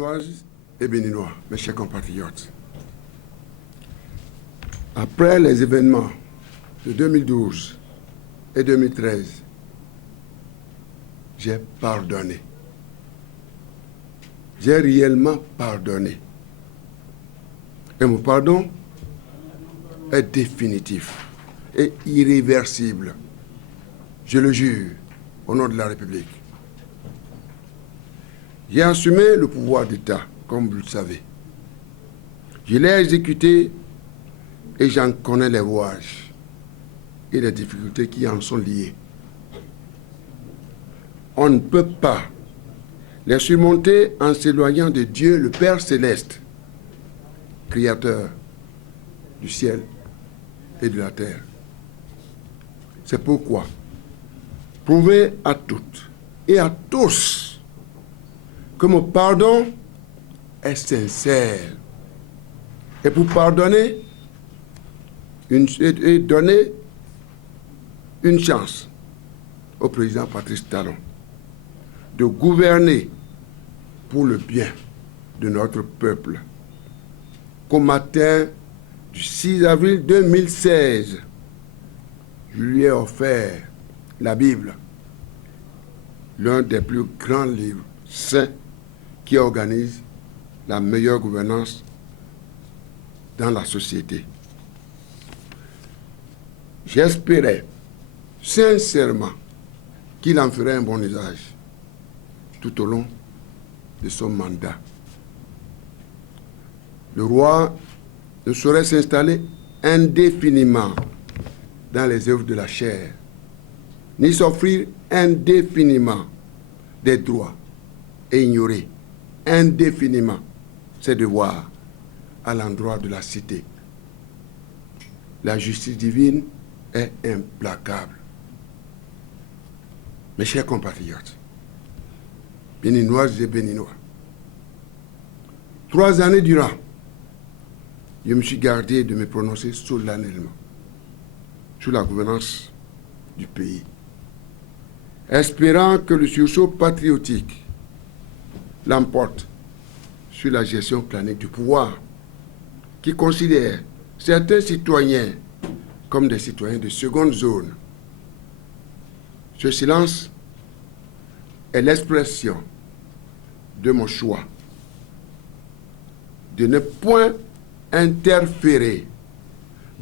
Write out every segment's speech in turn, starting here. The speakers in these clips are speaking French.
Béninoises et Béninois, mes chers compatriotes, après les événements de 2012 et 2013, j'ai pardonné. J'ai réellement pardonné. Et mon pardon est définitif et irréversible. Je le jure, au nom de la République. J'ai assumé le pouvoir d'État, comme vous le savez. Je l'ai exécuté et j'en connais les rouages et les difficultés qui en sont liées. On ne peut pas les surmonter en s'éloignant de Dieu, le Père céleste, créateur du ciel et de la terre. C'est pourquoi, prouvez à toutes et à tous que mon pardon est sincère. Et pour pardonner et donner une chance au président Patrice Talon de gouverner pour le bien de notre peuple. Qu'au matin du 6 avril 2016, je lui ai offert la Bible, l'un des plus grands livres saints qui organise la meilleure gouvernance dans la société. J'espérais sincèrement qu'il en ferait un bon usage tout au long de son mandat. Le roi ne saurait s'installer indéfiniment dans les œuvres de la chair, ni s'offrir indéfiniment des droits et ignorer indéfiniment ses devoirs à l'endroit de la cité. La justice divine est implacable. Mes chers compatriotes, Béninoises et Béninois, 3 années durant, je me suis gardé de me prononcer solennellement sur la gouvernance du pays, espérant que le sursaut patriotique l'emporte sur la gestion planique du pouvoir, qui considère certains citoyens comme des citoyens de seconde zone. Ce silence est l'expression de mon choix de ne point interférer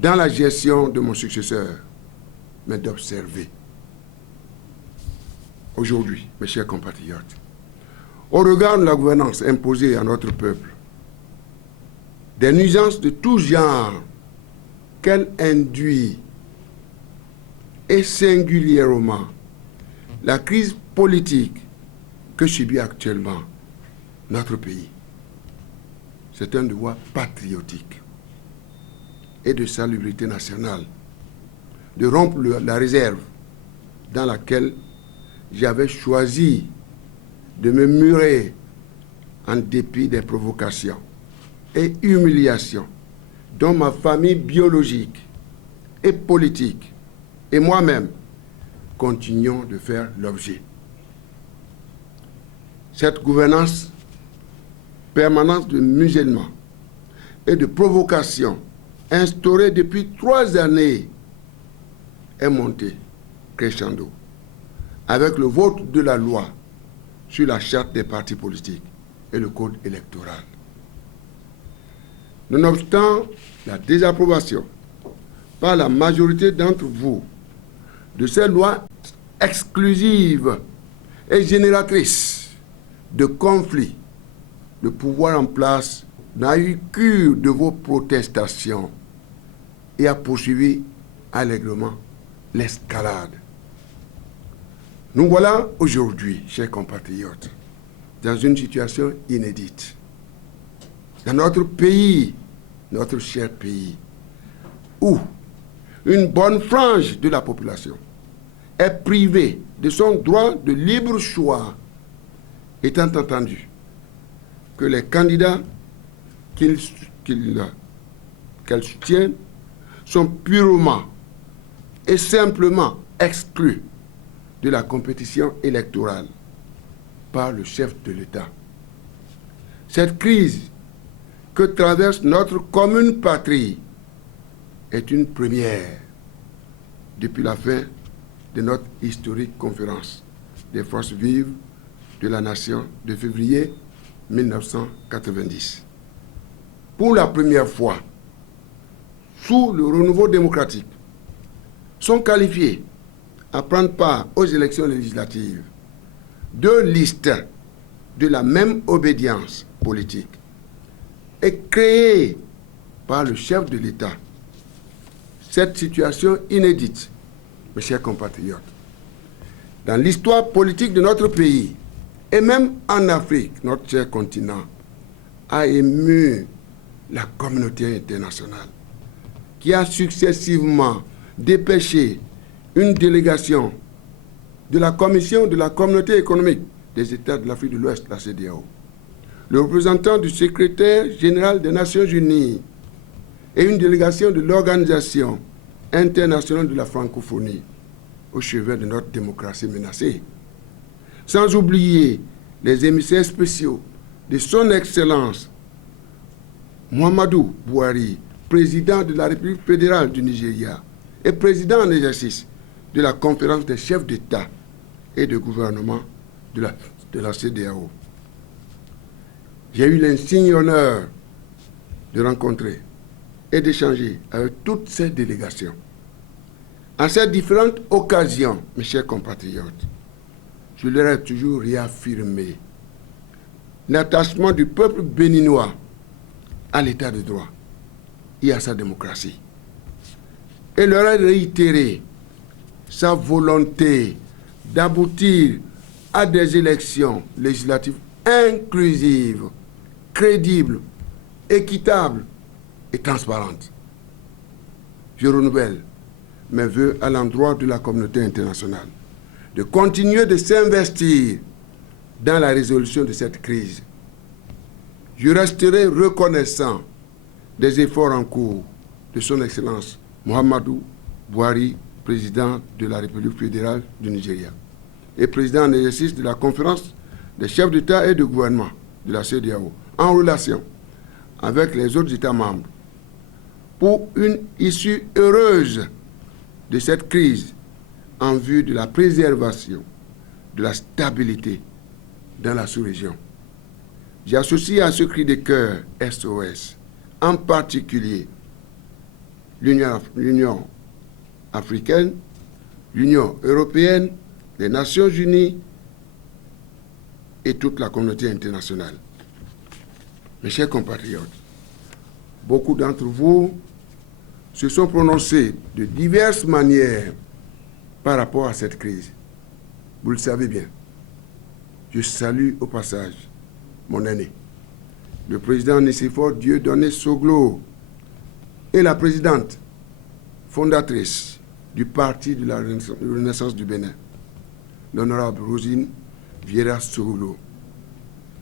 dans la gestion de mon successeur, mais d'observer. Aujourd'hui, mes chers compatriotes, au regard de la gouvernance imposée à notre peuple, des nuisances de tout genre qu'elle induit, et singulièrement la crise politique que subit actuellement notre pays, c'est un devoir patriotique et de salubrité nationale de rompre la réserve dans laquelle j'avais choisi de me murer en dépit des provocations et humiliations dont ma famille biologique et politique et moi-même continuons de faire l'objet. Cette gouvernance permanente de musulmans et de provocation instaurée depuis 3 années est montée crescendo avec le vote de la loi sur la charte des partis politiques et le code électoral. Nonobstant la désapprobation par la majorité d'entre vous de ces lois exclusives et génératrices de conflits, le pouvoir en place n'a eu cure de vos protestations et a poursuivi allègrement l'escalade. Nous voilà aujourd'hui, chers compatriotes, dans une situation inédite. Dans notre pays, notre cher pays, où une bonne frange de la population est privée de son droit de libre choix, étant entendu que les candidats qu'elle soutient sont purement et simplement exclus de la compétition électorale par le chef de l'État. Cette crise que traverse notre commune patrie est une première depuis la fin de notre historique conférence des forces vives de la nation de février 1990. Pour la première fois, sous le renouveau démocratique, sont qualifiés à prendre part aux élections législatives deux listes de la même obédience politique et créées par le chef de l'État. Cette situation inédite, mes chers compatriotes, dans l'histoire politique de notre pays et même en Afrique, notre cher continent, a ému la communauté internationale qui a successivement dépêché une délégation de la Commission de la Communauté économique des États de l'Afrique de l'Ouest, la CEDEAO, le représentant du secrétaire général des Nations Unies et une délégation de l'Organisation internationale de la francophonie au chevet de notre démocratie menacée. Sans oublier les émissaires spéciaux de son Excellence Muhammadu Buhari, président de la République fédérale du Nigeria et président en exercice de la conférence des chefs d'État et de gouvernement de la CEDEAO. J'ai eu l'insigne honneur de rencontrer et d'échanger avec toutes ces délégations. À ces différentes occasions, mes chers compatriotes, je leur ai toujours réaffirmé l'attachement du peuple béninois à l'état de droit et à sa démocratie. Et leur ai réitéré sa volonté d'aboutir à des élections législatives inclusives, crédibles, équitables et transparentes. Je renouvelle mes vœux à l'endroit de la communauté internationale de continuer de s'investir dans la résolution de cette crise. Je resterai reconnaissant des efforts en cours de son Excellence Muhammadu Buhari, président de la République fédérale du Nigeria et président en exercice de la conférence des chefs d'État et de gouvernement de la CEDEAO, en relation avec les autres États membres pour une issue heureuse de cette crise en vue de la préservation de la stabilité dans la sous-région. J'associe à ce cri de cœur SOS, en particulier l'Union africaine, l'Union européenne, les Nations unies et toute la communauté internationale. Mes chers compatriotes, beaucoup d'entre vous se sont prononcés de diverses manières par rapport à cette crise. Vous le savez bien. Je salue au passage mon aîné, le président Nicéphore Dieudonné Soglo et la présidente fondatrice du Parti de la Renaissance du Bénin, l'honorable Rosine Vieira Soglo,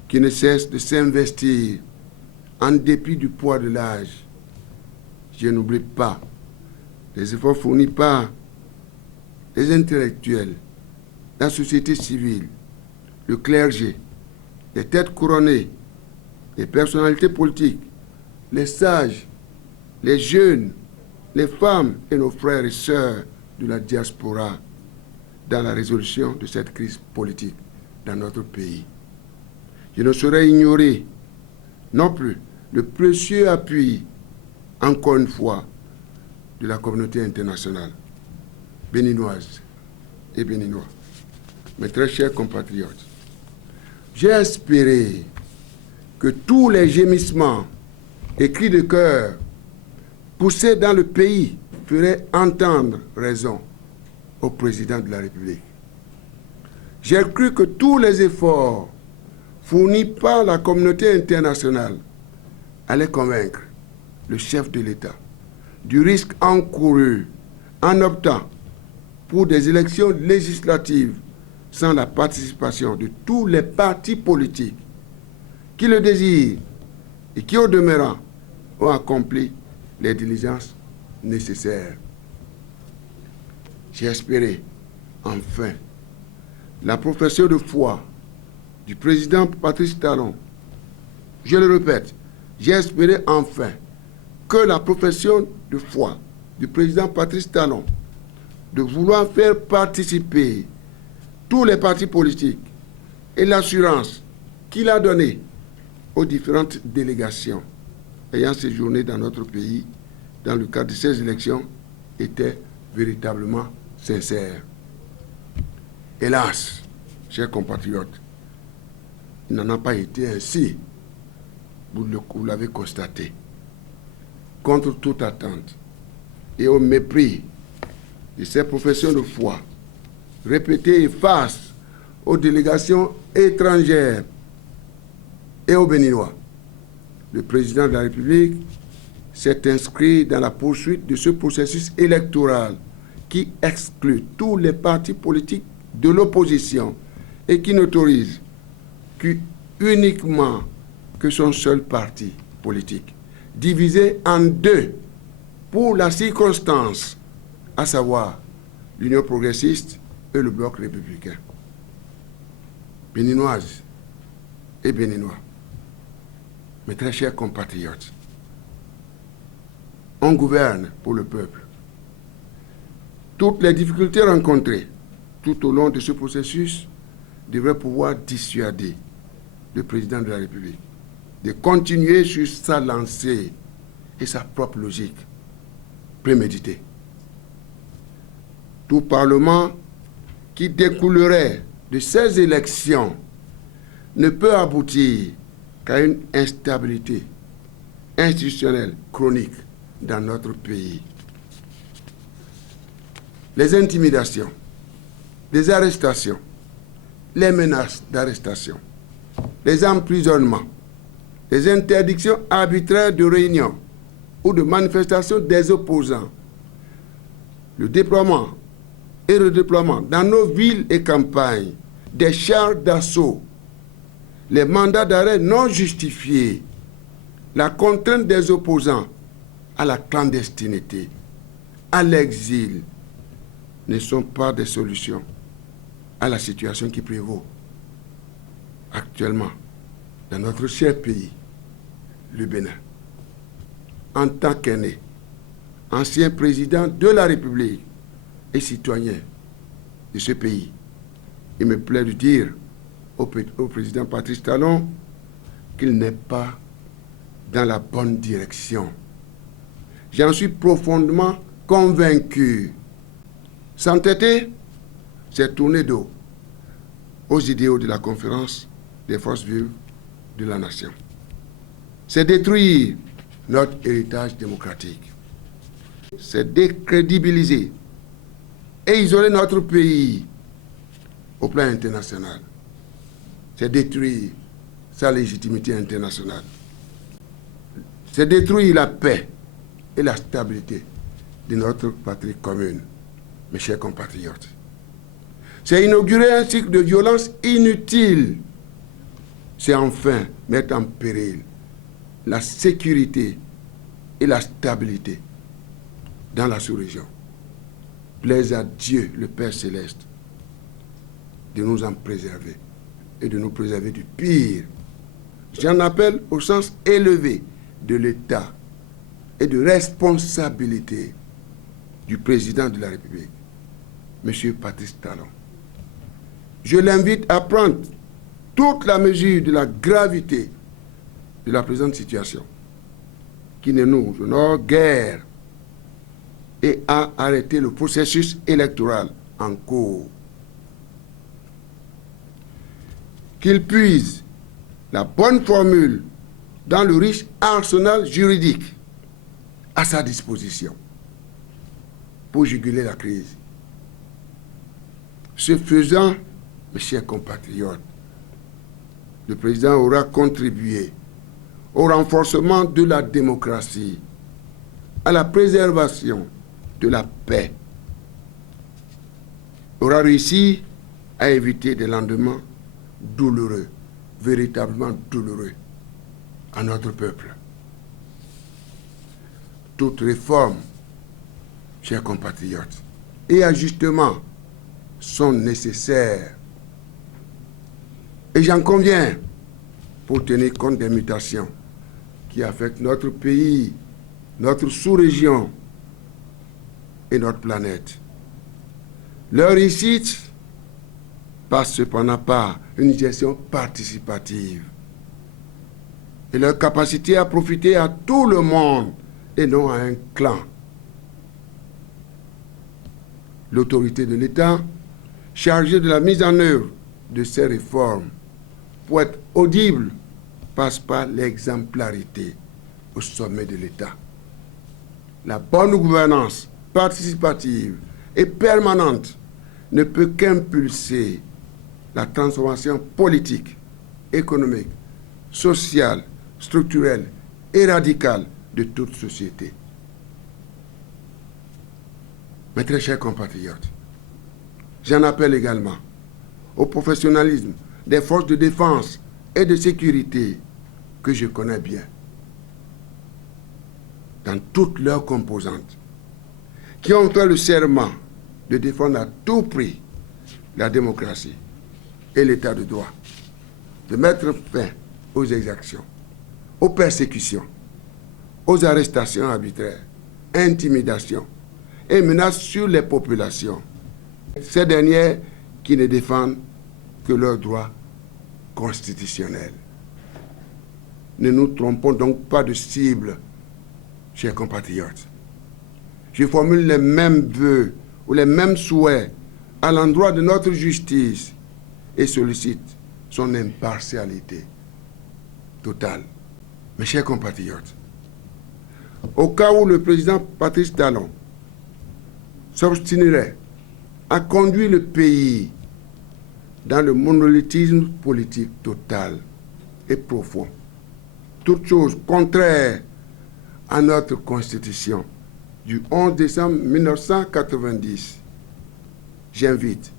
qui ne cesse de s'investir en dépit du poids de l'âge. Je n'oublie pas les efforts fournis par les intellectuels, la société civile, le clergé, les têtes couronnées, les personnalités politiques, les sages, les jeunes, les femmes et nos frères et sœurs de la diaspora dans la résolution de cette crise politique dans notre pays. Je ne saurais ignorer non plus le précieux appui, encore une fois, de la communauté internationale, béninoise et béninois. Mes très chers compatriotes, j'ai espéré que tous les gémissements et cris de cœur poussés dans le pays feraient entendre raison au président de la République. J'ai cru que tous les efforts fournis par la communauté internationale allaient convaincre le chef de l'État du risque encouru en optant pour des élections législatives sans la participation de tous les partis politiques qui le désirent et qui, au demeurant, ont accompli les diligences nécessaires. J'ai espéré, enfin, la profession de foi du président Patrice Talon je le répète, j'ai espéré enfin que la profession de foi du président Patrice Talon de vouloir faire participer tous les partis politiques et l'assurance qu'il a donnée aux différentes délégations ayant séjourné dans notre pays dans le cadre de ces élections était véritablement sincère. Hélas, chers compatriotes, il n'en a pas été ainsi. Vous l'avez constaté. Contre toute attente et au mépris de ces professions de foi, répétées et face aux délégations étrangères et aux Béninois, le président de la République s'est inscrit dans la poursuite de ce processus électoral qui exclut tous les partis politiques de l'opposition et qui n'autorise uniquement que son seul parti politique, divisé en deux pour la circonstance, à savoir l'Union progressiste et le Bloc républicain. Béninoises et Béninois, mes très chers compatriotes, on gouverne pour le peuple. Toutes les difficultés rencontrées tout au long de ce processus devraient pouvoir dissuader le président de la République de continuer sur sa lancée et sa propre logique préméditée. Tout parlement qui découlerait de ces élections ne peut aboutir qu'à une instabilité institutionnelle chronique dans notre pays. Les intimidations, les arrestations, les menaces d'arrestation, les emprisonnements, les interdictions arbitraires de réunion ou de manifestation des opposants, le déploiement et redéploiement dans nos villes et campagnes des chars d'assaut, les mandats d'arrêt non justifiés, la contrainte des opposants à la clandestinité, à l'exil, ne sont pas des solutions à la situation qui prévaut actuellement dans notre cher pays, le Bénin. En tant qu'aîné, ancien président de la République et citoyen de ce pays, il me plaît de dire au président Patrice Talon qu'il n'est pas dans la bonne direction. J'en suis profondément convaincu. S'entêter, c'est tourner dos aux idéaux de la conférence des forces vives de la nation. C'est détruire notre héritage démocratique. C'est décrédibiliser et isoler notre pays au plan international. C'est détruire sa légitimité internationale. C'est détruire la paix et la stabilité de notre patrie commune, mes chers compatriotes. C'est inaugurer un cycle de violence inutile. C'est enfin mettre en péril la sécurité et la stabilité dans la sous-région. Plaise à Dieu, le Père Céleste, de nous en préserver et de nous préserver du pire. J'en appelle au sens élevé de l'État et de responsabilité du président de la République, M. Patrice Talon. Je l'invite à prendre toute la mesure de la gravité de la présente situation, qui ne nous honore guère, et à arrêter le processus électoral en cours. Qu'il puise la bonne formule dans le riche arsenal juridique à sa disposition pour juguler la crise. Ce faisant, mes chers compatriotes, le président aura contribué au renforcement de la démocratie, à la préservation de la paix, aura réussi à éviter des lendemains douloureux, véritablement douloureux à notre peuple. Toute réforme, chers compatriotes, et ajustements sont nécessaires. Et j'en conviens, pour tenir compte des mutations qui affectent notre pays, notre sous-région et notre planète. Leur réussite passe cependant par une gestion participative et leur capacité à profiter à tout le monde et non à un clan. L'autorité de l'État, chargée de la mise en œuvre de ces réformes, pour être audible, passe par l'exemplarité au sommet de l'État. La bonne gouvernance participative et permanente ne peut qu'impulser la transformation politique, économique, sociale, structurelle et radicale de toute société. Mes très chers compatriotes, j'en appelle également au professionnalisme des forces de défense et de sécurité que je connais bien, dans toutes leurs composantes, qui ont fait le serment de défendre à tout prix la démocratie et l'état de droit, de mettre fin aux exactions, aux persécutions, aux arrestations arbitraires, intimidations et menaces sur les populations, ces dernières qui ne défendent que leurs droits constitutionnels. Ne nous trompons donc pas de cible, chers compatriotes. Je formule les mêmes vœux ou les mêmes souhaits à l'endroit de notre justice et sollicite son impartialité totale. Mes chers compatriotes, au cas où le président Patrice Talon s'obstinerait à conduire le pays dans le monolithisme politique total et profond, toute chose contraire à notre Constitution du 11 décembre 1990, j'invite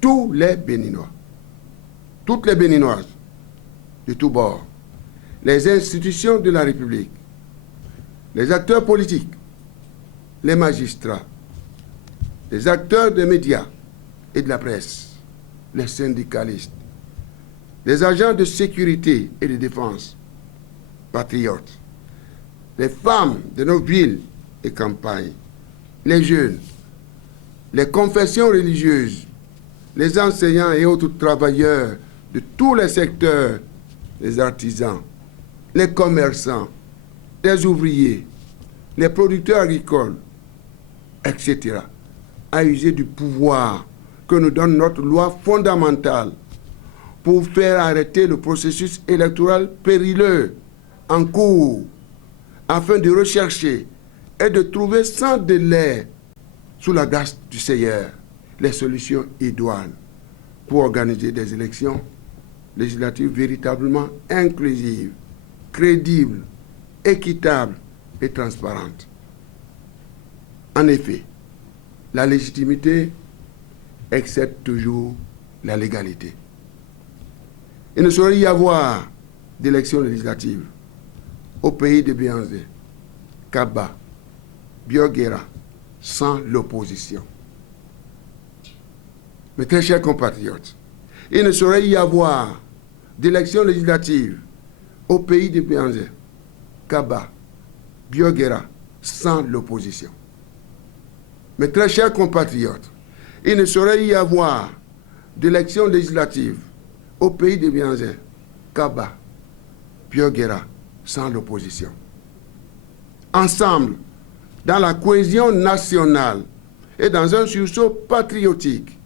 tous les Béninois, toutes les Béninoises, de tous bords, les institutions de la République, les acteurs politiques, les magistrats, les acteurs des médias et de la presse, les syndicalistes, les agents de sécurité et de défense, patriotes, les femmes de nos villes et campagnes, les jeunes, les confessions religieuses, les enseignants et autres travailleurs de tous les secteurs, les artisans, les commerçants, les ouvriers, les producteurs agricoles, etc., à user du pouvoir que nous donne notre loi fondamentale pour faire arrêter le processus électoral périlleux en cours, afin de rechercher et de trouver sans délai, sous la grâce du Seigneur, les solutions idoines pour organiser des élections législatives véritablement inclusives, crédibles, équitables et transparentes. En effet, la légitimité excède toujours la légalité. Il ne saurait y avoir d'élections législatives au pays de Béanzé, Kaba, Bioguera, sans l'opposition. Mes très chers compatriotes, il ne saurait y avoir d'élections législatives au pays de Béanzé, Kaba, Bioguera, sans l'opposition. Mes très chers compatriotes, il ne saurait y avoir d'élections législatives au pays de Béanzé, Kaba, Bioguera, sans l'opposition. Ensemble, dans la cohésion nationale et dans un sursaut patriotique,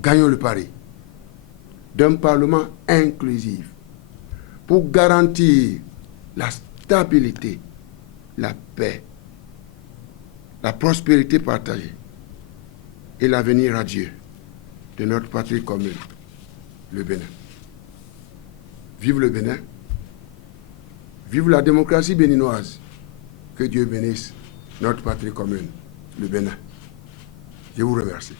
gagnons le pari d'un Parlement inclusif pour garantir la stabilité, la paix, la prospérité partagée et l'avenir radieux de notre patrie commune, le Bénin. Vive le Bénin, vive la démocratie béninoise, que Dieu bénisse notre patrie commune, le Bénin. Je vous remercie.